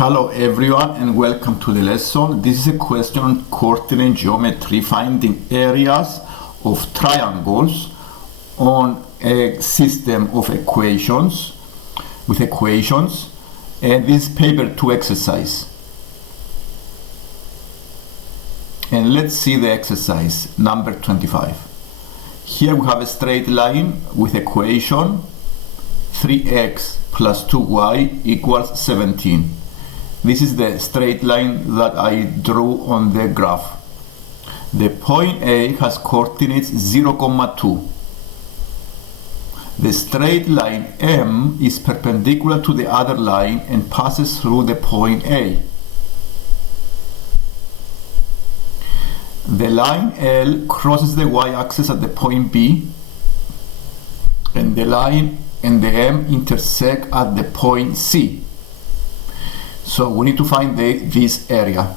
Hello everyone and welcome to the lesson. This is a question on coordinate geometry, finding areas of triangles on a system of equations and this is paper 2 exercise. And let's see the exercise number 25. Here we have a straight line with equation 3x plus 2y equals 17. This is the straight line that I drew on the graph. The point A has coordinates 0, 2. The straight line M is perpendicular to the other line and passes through the point A. The line L crosses the y-axis at the point B, and the line and the M intersect at the point C. So we need to find this area.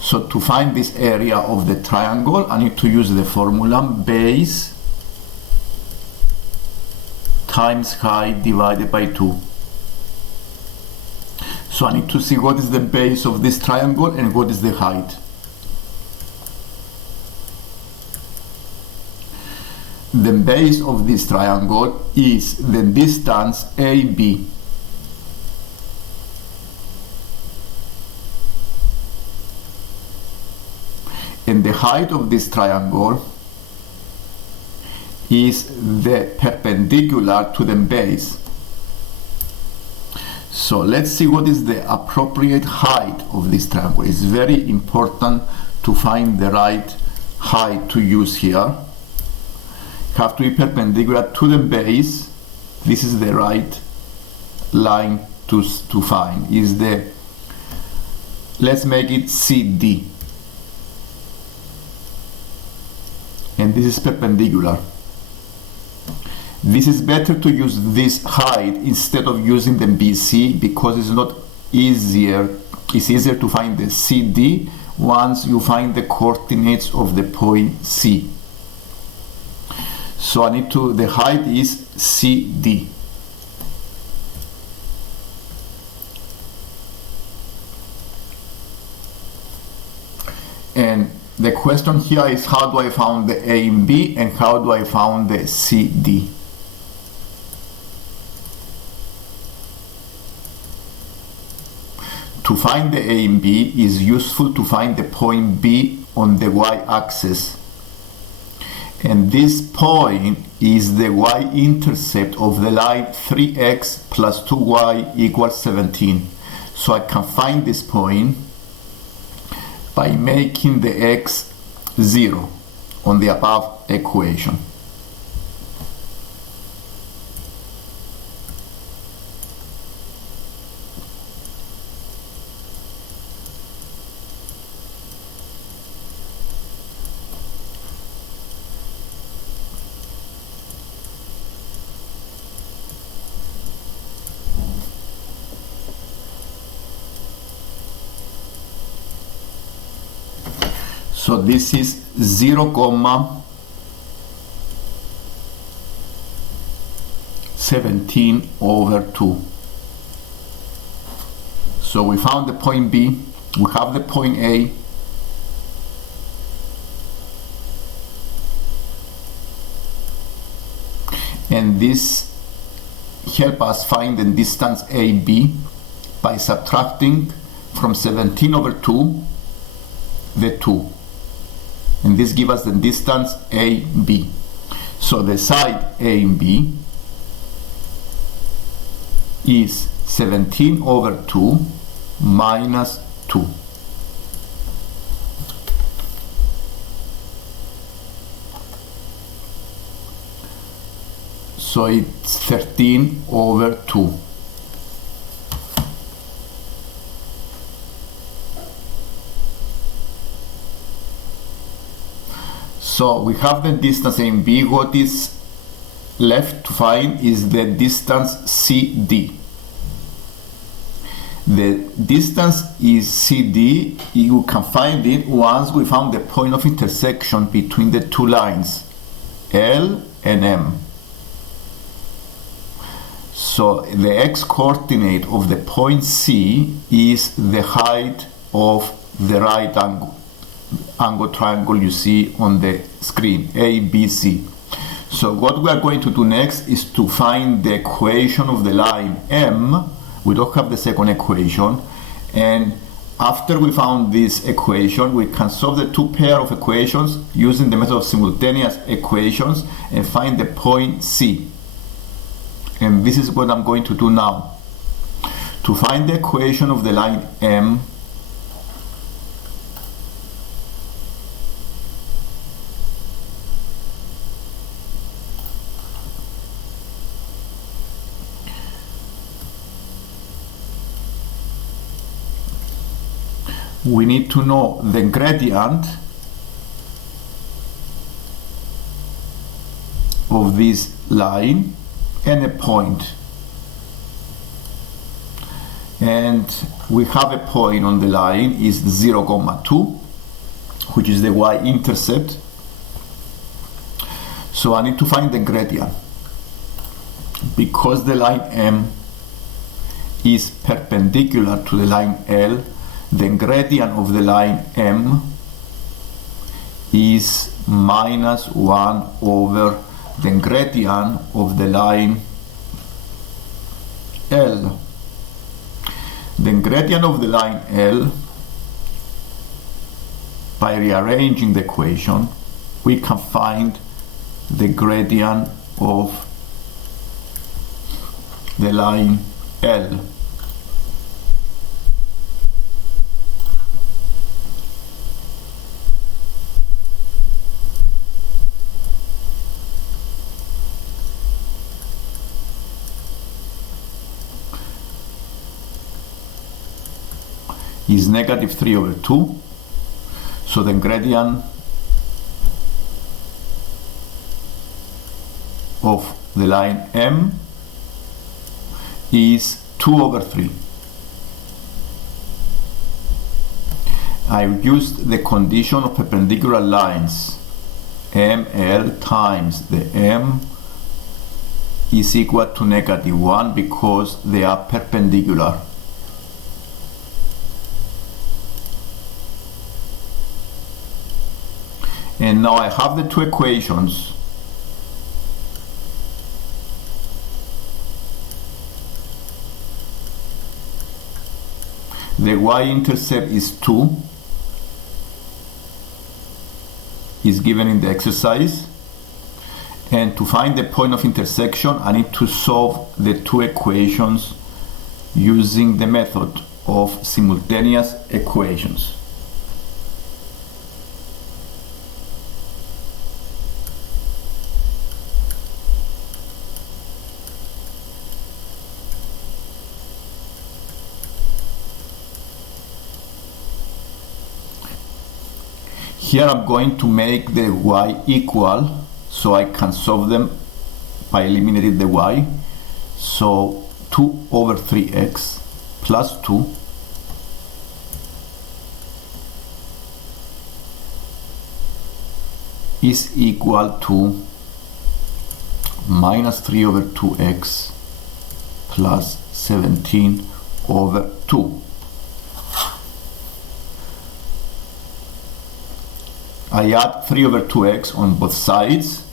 So to find this area of the triangle, I need to use the formula base times height divided by 2. So I need to see what is the base of this triangle and what is the height. The base of this triangle is the distance AB. And the height of this triangle is the perpendicular to the base. So let's see what is the appropriate height of this triangle. It's very important to find the right height to use here. You have to be perpendicular to the base. This is the right line to find. Let's make it CD. And this is perpendicular. This is better to use this height instead of using the BC because it's easier to find the CD once you find the coordinates of the point C. So the height is CD. And the question here is how do I find the A and B and how do I find the CD? To find the A and B is useful to find the point B on the y-axis. And this point is the y-intercept of the line 3x plus 2y equals 17. So I can find this point by making the x 0 on the above equation. So this is 0, 17 over 2. So we found the point B, we have the point A, and this helps us find the distance AB by subtracting from 17 over 2 the 2. And this gives us the distance AB. So the side AB is 17 over 2 minus 2. So it's 13 over 2. So we have the distance AB. What is left to find is the distance CD. The distance is CD. You can find it once we found the point of intersection between the two lines, L and M. So the x-coordinate of the point C is the height of the right angle triangle you see on the screen, ABC. So what we are going to do next is to find the equation of the line M. We don't have the second equation, and after we found this equation, we can solve the two pair of equations using the method of simultaneous equations and find the point C. And this is what I'm going to do now. To find the equation of the line M, we need to know the gradient of this line and a point. And we have a point on the line is 0, 2, which is the y-intercept. So I need to find the gradient. Because the line M is perpendicular to the line L, the gradient of the line M is minus 1 over the gradient of the line L. The gradient of the line L, by rearranging the equation, we can find the gradient of the line L. Is negative 3 over 2. So the gradient of the line M is 2 over 3. I've used the condition of perpendicular lines. ML times the M is equal to negative 1 because they are perpendicular. And now I have the two equations. The y-intercept is 2, is given in the exercise. And to find the point of intersection, I need to solve the two equations using the method of simultaneous equations. Here I'm going to make the y equal, so I can solve them by eliminating the y. So 2 over 3x plus 2 is equal to minus 3 over 2x plus 17 over 2. I add 3 over 2x on both sides.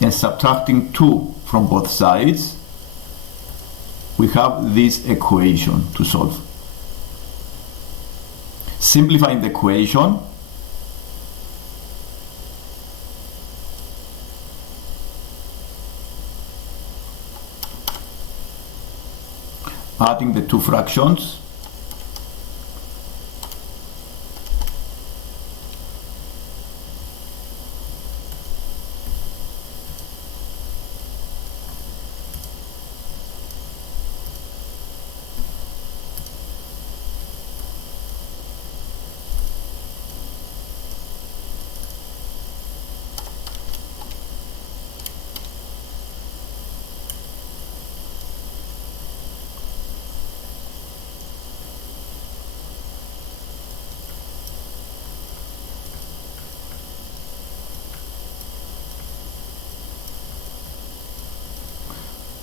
And subtracting 2 from both sides, we have this equation to solve. Simplifying the equation, adding the two fractions,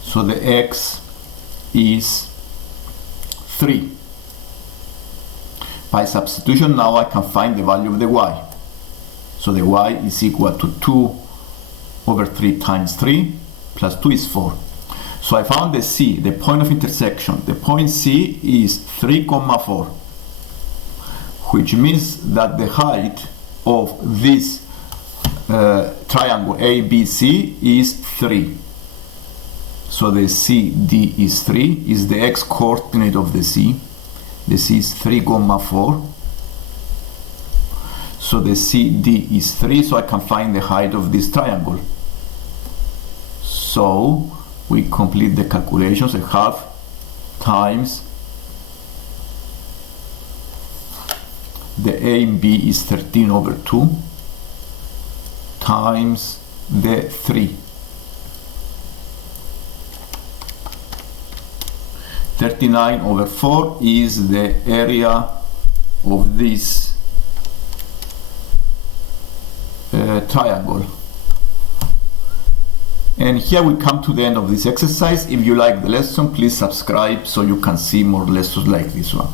So the x is 3. By substitution now I can find the value of the y. So the y is equal to 2 over 3 times 3 plus 2 is 4. So I found the C, the point of intersection. The point C is 3,4, which means that the height of this triangle ABC is 3. So the CD is 3, is the x-coordinate of the C. The C is 3,4. So the CD is 3, so I can find the height of this triangle. So we complete the calculations. A half times the A and B is 13 over 2 times the 3. 39 over 4 is the area of this triangle. And here we come to the end of this exercise. If you like the lesson, please subscribe so you can see more lessons like this one.